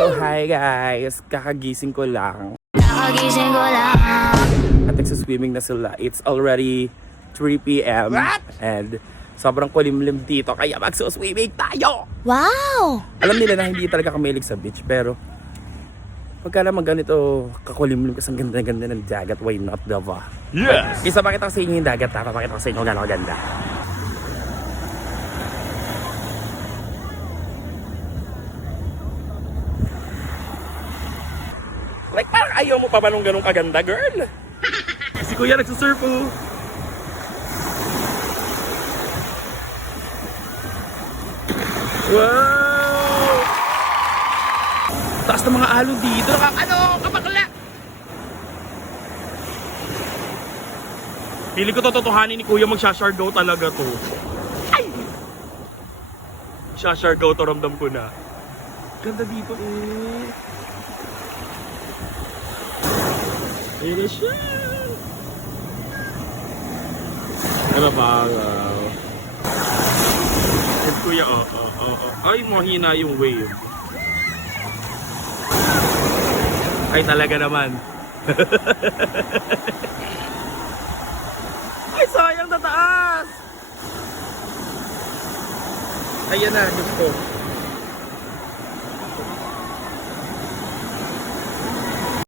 So hi guys, kakagising ko lang at nagsaswimming na sila. It's already 3 p.m. and sobrang kulimlim dito kaya magsuswimming tayo. Wow! Alam nila na hindi talaga kami mahilig sa beach pero pagka naman ganito kakulimlim kasi ang ganda-ganda ng dagat, why not, diba? Yes! Isa pakita ko sa inyo yung dagat, papakita ko sa inyo gano'ng ganda. Like parang ayaw mo pa ba nung ganong kaganda, girl? Si kuya nagsusurf oh. Wow! Taas ng mga alon dito, kabakla! Pili ko tototohanin ni kuya magsha-shargo talaga to. Ay! Shargo to, ramdam ko na. Ganda dito eh. Ayan na siya. Ano ba? Kuya, ay, mahina yung wave. Ay, talaga naman. Ay, sayang, tataas. Ayan na, gusto.